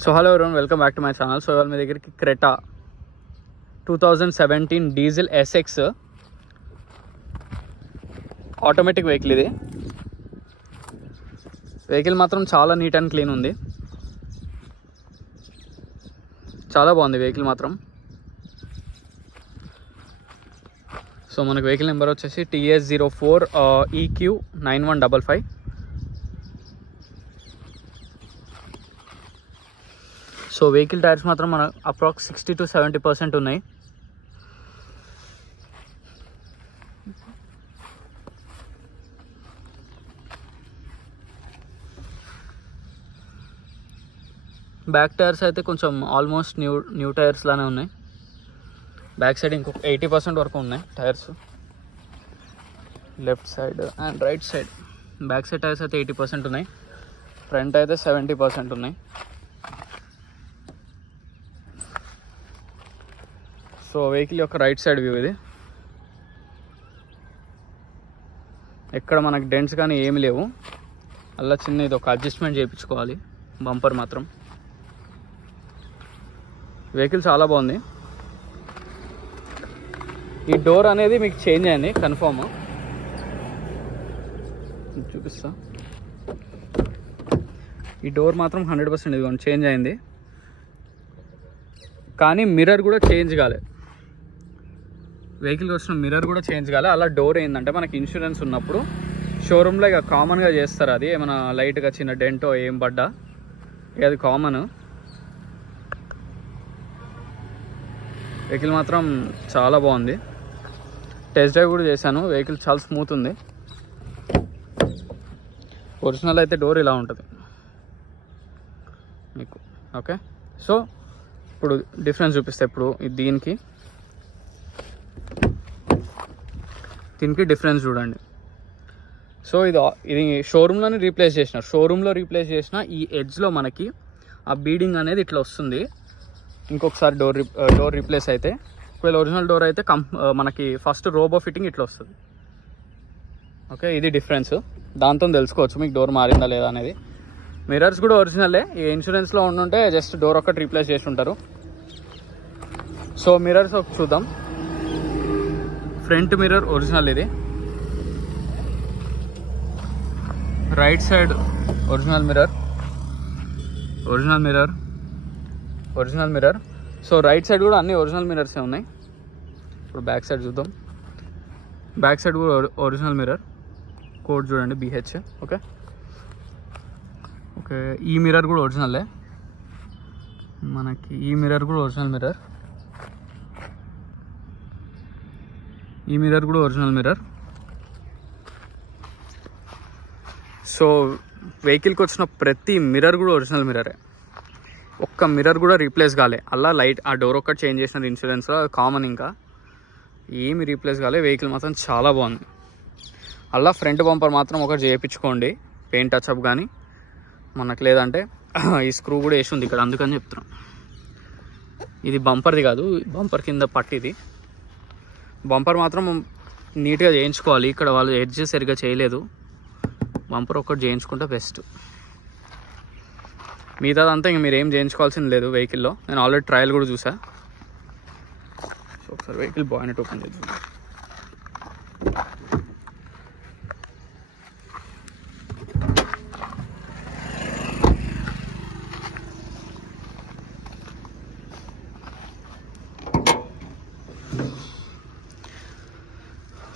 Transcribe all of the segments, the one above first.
So hello everyone, welcome back to my channel. So ivaal mee దగ్గరికి Creta 2017 diesel SX automatic vehicle. ఇది vehicle మాత్రం చాలా neat and clean ఉంది, చాలా బాగుంది వెహికల్ మాత్రం. సో మనకు వెహికల్ నెంబర్ వచ్చేసి TS04 EQ9155. So vehicle tyres మాత్రం మన అప్రాక్స్ 60 to 70% ఉన్నాయి. బ్యాక్ టైర్స్ అయితే కొంచెం ఆల్మోస్ట్ న్యూ టైర్స్ లానే ఉన్నాయి. బ్యాక్ సైడ్ ఇంకొక 80% వరకు ఉన్నాయి tyres. Left side and right side back side tyres అయితే 80% ఉన్నాయి, ఫ్రంట్ అయితే 70% ఉన్నాయి. సో వెహికల్ యొక్క రైట్ సైడ్ వ్యూ ఇది. ఎక్కడ మనకు డెంట్స్ కానీ ఏమి లేవు, అలా చిన్న ఇది ఒక అడ్జస్ట్మెంట్ చేయించుకోవాలి. బంపర్ మాత్రం వెహికల్ చాలా బాగుంది. ఈ డోర్ అనేది మీకు చేంజ్ అయింది కన్ఫర్మ్, చూపిస్తా. ఈ డోర్ మాత్రం 100% ఇదిగోండి చేంజ్ అయింది, కానీ మిర్రర్ కూడా చేంజ్ కాలేదు. వెహికల్కి వచ్చిన మిర్రర్ కూడా చేంజ్ కాలే. అలా డోర్ ఏంటంటే మనకి ఇన్సూరెన్స్ ఉన్నప్పుడు షోరూంలో ఇక కామన్గా చేస్తారు. అది ఏమైనా లైట్గా చిన్న డెంటో ఏం పడ్డా ఇక అది కామన్. వెహికల్ మాత్రం చాలా బాగుంది, టెస్ట్ డ్రైవ్ కూడా చేశాను. వెహికల్ చాలా స్మూత్ ఉంది. ఒరిజినల్ అయితే డోర్ ఇలా ఉంటుంది మీకు. ఓకే, సో ఇప్పుడు డిఫరెన్స్ చూపిస్తే ఇప్పుడు దీనికి డిఫరెన్స్ చూడండి. సో ఇది షోరూంలోనే రీప్లేస్ చేసినారు. షోరూంలో రీప్లేస్ చేసిన ఈ ఎడ్జ్లో మనకి ఆ బీడింగ్ అనేది ఇట్లా వస్తుంది. ఇంకొకసారి డోర్ రీప్లేస్ అయితే, ఒకవేళ ఒరిజినల్ డోర్ అయితే మనకి ఫస్ట్ రోబో ఫిట్టింగ్ ఇట్లా వస్తుంది. ఓకే, ఇది డిఫరెన్స్. దాంతో తెలుసుకోవచ్చు మీకు డోర్ మారిందా లేదా అనేది. మిర్రర్స్ కూడా ఒరిజినలే, ఈ ఇన్సూరెన్స్లో ఉండుంటే జస్ట్ డోర్ ఒక్కటి రీప్లేస్ చేసి ఉంటారు. సో మిర్రర్స్ చూద్దాం. ఫ్రంట్ మిర్రర్ ఒరిజినల్, ఇది right side original mirror. So right side కూడా అన్ని ఒరిజినల్ మిర్రర్సే ఉన్నాయి. ఇప్పుడు బ్యాక్ సైడ్ చూద్దాం. బ్యాక్ సైడ్ కూడా ఒరిజినల్ మిర్రర్, కోడ్ చూడండి BH. ఓకే, ఈ మిర్రర్ కూడా ఒరిజినలే మనకి. ఈ మిర్రర్ కూడా ఒరిజినల్ మిర్రర్. సో వెహికల్కి వచ్చిన ప్రతి మిర్రర్ కూడా ఒరిజినల్ మిర్రరే, ఒక్క మిర్రర్ కూడా రీప్లేస్ కాలే. అలా లైట్ ఆ డోర్ ఒక్కటి చేంజ్ చేసినది ఇన్సూరెన్స్లో, కామన్. ఇంకా ఏమి రీప్లేస్ కాలే. వెహికల్ మాత్రం చాలా బాగుంది. అలా ఫ్రంట్ బంపర్ మాత్రం ఒకటి చేయించుకోండి, పెయింట్ టచ్అప్ కానీ మనకు. లేదంటే ఈ స్క్రూ కూడా వేసి ఉంది ఇక్కడ, అందుకని చెప్తున్నాం. ఇది బంపర్ది కాదు, బంపర్ కింద పట్టిది. బంపర్ మాత్రం నీట్గా చేయించుకోవాలి. ఇక్కడ వాళ్ళు ఎడ్జ్ సరిగ్గా చేయలేదు. బంపర్ ఒక్కటి చేయించుకుంటే బెస్ట్. మిగతాదంతా ఇంక మీరు ఏం చేయించుకోవాల్సింది లేదు వెహికల్లో. నేను ఆల్రెడీ ట్రయల్ కూడా చూసా. సో ఒకసారి వెహికల్ బాయినెట్ ఓపెన్ చేద్దాం.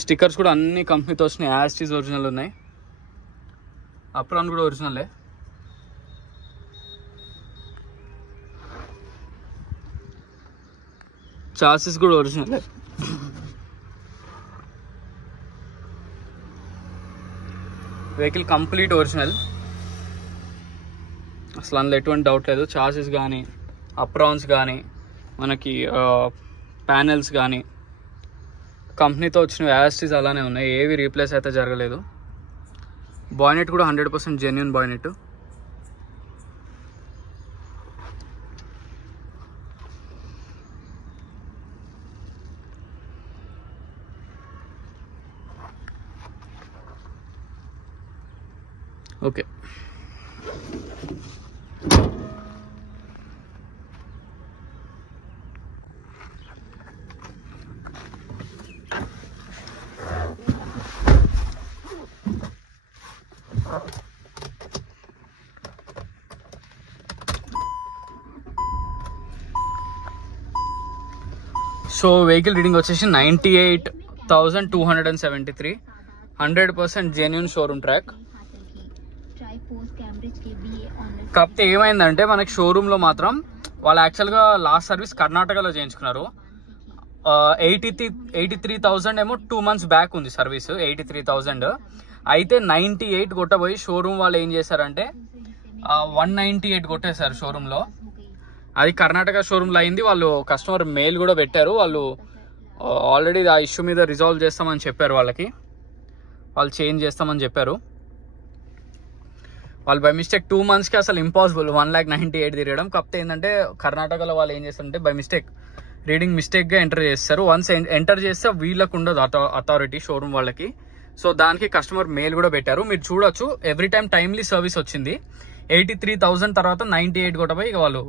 స్టిక్కర్స్ కూడా అన్ని కంపెనీతో వచ్చినాయి, యాజ్ ఇట్ ఈజ్ ఒరిజినల్ ఉన్నాయి. అప్రాన్ కూడా ఒరిజినలే. చాసిస్ కూడా ఒరిజినలే. వెహికల్ కంప్లీట్ ఒరిజినల్, అసలు అందులో ఎటువంటి డౌట్ లేదు. చాసిస్ కానీ అప్రాన్స్ కానీ మనకి ప్యానెల్స్ కానీ కంపెనీతో వచ్చిన యాస్టీస్ అలానే ఉన్నాయి, ఏవి రీప్లేస్ అయితే జరగలేదు. బాయినెట్ కూడా 100% genuine bonnet. Okay, so vehicle reading వచ్చేసి 98,273, 100% జెన్యూన్ షోరూమ్ ట్రాక్. కాకపోతే ఏమైందంటే మనకి షోరూంలో మాత్రం వాళ్ళు యాక్చువల్గా లాస్ట్ సర్వీస్ కర్ణాటకలో చేయించుకున్నారు. 83,000 ఏమో 2 months బ్యాక్ ఉంది సర్వీస్, 83,000. అయితే 98 కొట్టబోయి షోరూమ్ వాళ్ళు ఏం చేశారంటే 198 కొట్టేశారు షోరూంలో. అది కర్ణాటక షోరూంలో అయింది. వాళ్ళు కస్టమర్ మెయిల్ కూడా పెట్టారు. వాళ్ళు ఆల్రెడీ ఆ ఇష్యూ మీద రిజాల్వ్ చేస్తామని చెప్పారు. వాళ్ళు చేంజ్ చేస్తామని చెప్పారు. వాళ్ళు బై మిస్టేక్ 2 monthsకి అసలు ఇంపాసిబుల్ 1,98,000 తిరగడం. కాకపోతే ఏంటంటే కర్ణాటకలో వాళ్ళు ఏం చేస్తారంటే బై మిస్టేక్ రీడింగ్ మిస్టేక్గా ఎంటర్ చేస్తారు. వన్స్ ఎంటర్ చేస్తే వీళ్ళకు ఉండదు అథారిటీ షోరూమ్ వాళ్ళకి. సో దానికి కస్టమర్ మెయిల్ కూడా పెట్టారు. మీరు చూడొచ్చు ఎవ్రీ టైం టైమ్లీ సర్వీస్ వచ్చింది. 83,000 తర్వాత 98 కొట్టబోయి ఇక వాళ్ళు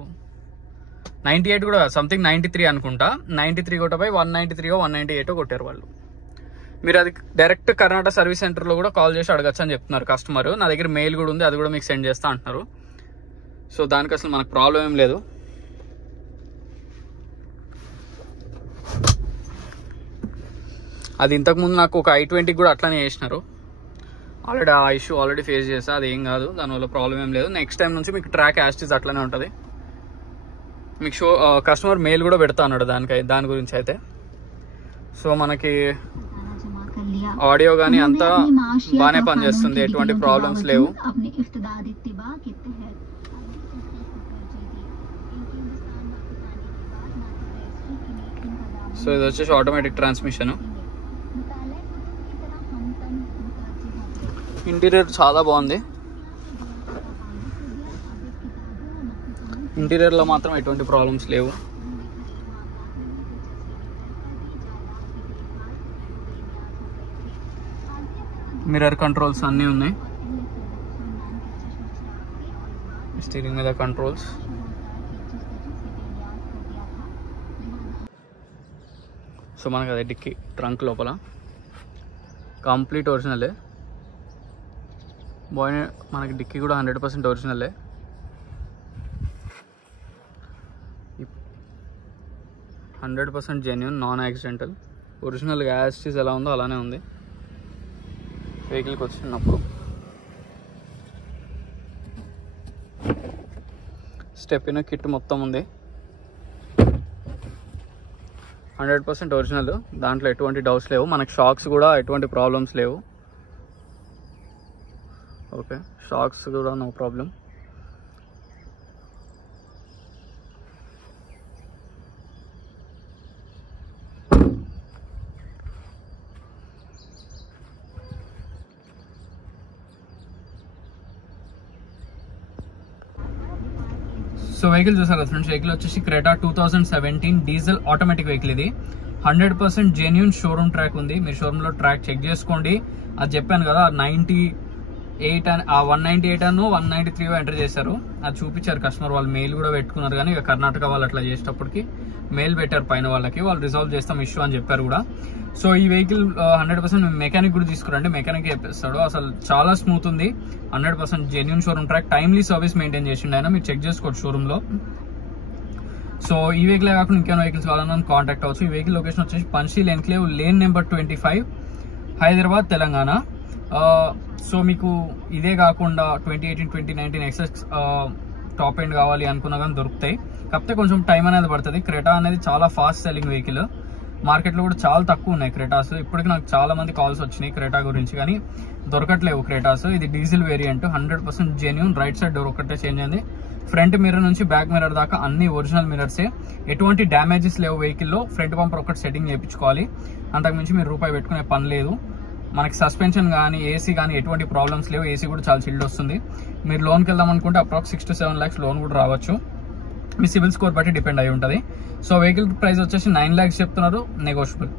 98 కూడా సంథింగ్ 93 అనుకుంటా, 93 కొట్టబోయి 193 198 కొట్టారు వాళ్ళు. మీరు అది డైరెక్ట్ కర్ణాటక సర్వీస్ సెంటర్లో కూడా కాల్ చేసి అడగచ్చు అని చెప్తున్నారు కస్టమర్. నా దగ్గర మెయిల్ కూడా ఉంది, అది కూడా మీకు సెండ్ చేస్తా అంటున్నారు. సో దానికి అసలు మనకు ప్రాబ్లం ఏం లేదు. అది ఇంతకుముందు నాకు ఒక i20 కూడా అట్లానే చేసినారు. ఆల్రెడీ ఆ ఇష్యూ ఆల్రెడీ ఫేస్ చేస్తా, అది ఏం కాదు, దానివల్ల ప్రాబ్లం ఏం లేదు. నెక్స్ట్ టైం నుంచి మీకు ట్రాక్ యాస్టీస్ అట్లానే ఉంటుంది. మీకు కస్టమర్ మెయిల్ కూడా పెడతా అన్నాడు దాని గురించి అయితే. సో మనకి ఆడియో కానీ అంతా బాగానే పనిచేస్తుంది, ఎటువంటి ప్రాబ్లమ్స్ లేవు. సో ఇది వచ్చేసి ఆటోమేటిక్ ట్రాన్స్మిషన్. ఇంటీరియర్ చాలా బాగుంది. ఇంటీరియర్లో మాత్రం ఎటువంటి ప్రాబ్లమ్స్ లేవు. మిర్రర్ కంట్రోల్స్ అన్నీ ఉన్నాయి. స్టీరింగ్ మీద కంట్రోల్స్. సో మనకు అదే డిక్కీ ట్రంక్ లోపల కంప్లీట్ ఒరిజినలే. బాయ్ మనకి డిక్కీ కూడా 100% ఒరిజినలే. 100% జెన్యూన్, నాన్ యాక్సిడెంటల్. ఒరిజినల్ యాస్టీస్ ఎలా ఉందో అలానే ఉంది వెహికల్కి వచ్చినప్పుడు. స్టెప్పిన కిట్ మొత్తం ఉంది. 100% ఒరిజినల్, దాంట్లో ఎటువంటి డౌట్స్ లేవు. మనకి షాక్స్ కూడా ఎటువంటి ప్రాబ్లమ్స్ లేవు. ఓకే, షాక్స్ కూడా నో ప్రాబ్లం. సో వెహికల్ చూసారు కదా ఫ్రెండ్స్, వెహికల్ వచ్చేసి క్రెటా 2017 డీజిల్ ఆటోమేటిక్ వెహికల్. ఇది 100% జెన్యూన్ షోరూమ్ ట్రాక్ ఉంది. మీరు షోరూమ్ లో ట్రాక్ చెక్ చేసుకోండి. అది చెప్పాను కదా 98 అని, ఆ 198 అను 193 ఎంటర్ చేశారు. అది చూపించారు కస్టమర్ వాళ్ళు, మెయిల్ కూడా పెట్టుకున్నారు. కానీ ఇక కర్ణాటక వాళ్ళు అట్లా చేసేటప్పటికి మెయిల్ పెట్టారు పైన వాళ్ళకి, వాళ్ళు రిజాల్వ్ చేస్తాం ఇష్యూ అని చెప్పారు కూడా. సో ఈ వెహికల్ 100% మెకానిక్ కూడా తీసుకురండి, మెకానిక్ చెప్పేస్తాడు. అసలు చాలా స్మూత్ ఉంది. 100% genuine showroom track, timely service maintain చేసిండు ఆయన. మీరు చెక్ చేసుకోవచ్చు షోరూమ్ లో. సో ఈ వెహికల్ కాకుండా ఇంకేమైనా వెహికల్స్ కావాలన్నా కాంటాక్ట్ అవ్వచ్చు. ఈ వెహికల్ లొకేషన్ వచ్చేసి Panchsheel enclave lane number 25, Hyderabad, Telangana. So మీకు ఇదే కాకుండా 2018, 2019 ఎక్సెస్ టాప్ ఎండ్ కావాలి అనుకున్నా కానీ దొరుకుతాయి. కాకపోతే కొంచెం టైం అనేది పడుతుంది. క్రెటా అనేది చాలా ఫాస్ట్ సెల్లింగ్ వెహికల్. మార్కెట్లో కూడా చాలా తక్కువ ఉన్నాయి క్రెటాస్. ఇప్పటికి నాకు చాలా మంది కాల్స్ వచ్చినాయి క్రెటా గురించి, కానీ దొరకట్లేవు క్రెటాస్. ఇది diesel variant, 100% genuine. Right side door ఒకటే చేంజ్ అయింది. ఫ్రంట్ మిర్రర్ నుంచి బ్యాక్ మిర్రర్ దాకా అన్ని ఒరిజినల్ మిర్రర్సే. ఎటువంటి డ్యామేజెస్ లేవు వెహికల్లో. ఫ్రంట్ బంపర్ ఒకటి సెట్టింగ్ చేయించుకోవాలి, అంతకుమించి మీరు రూపాయి పెట్టుకునే పని లేదు. మనకి సస్పెన్షన్ కానీ ఏసీ కానీ ఎటువంటి ప్రాబ్లమ్స్ లేవు. ఏసీ కూడా చాలా చిల్డ్ వస్తుంది. మీరు లోన్కి వెళ్దాం అనుకుంటే అప్రాక్స్ 6 to 7 lakhs లోన్ కూడా రావచ్చు. మీ సివిల్ స్కోర్ బట్టి డిపెండ్ అయి ఉంటుంది. సో వెహికల్ ప్రైస్ వచ్చేసి 9 lakhs చెప్తున్నారు, నెగోషియబుల్.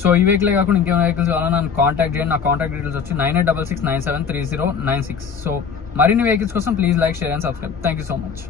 సో ఈ వెహికలే కాకుండా ఇంకేమైనా వెహికల్స్ కావాలన్నా నన్ను కాంటాక్ట్ చేయండి. నా కాంటాక్ట్ డీటెయిల్స్ వచ్చి 9866973096. సో మరిన్ని వెహికల్స్ కోసం please like, share and subscribe. Thank you so much.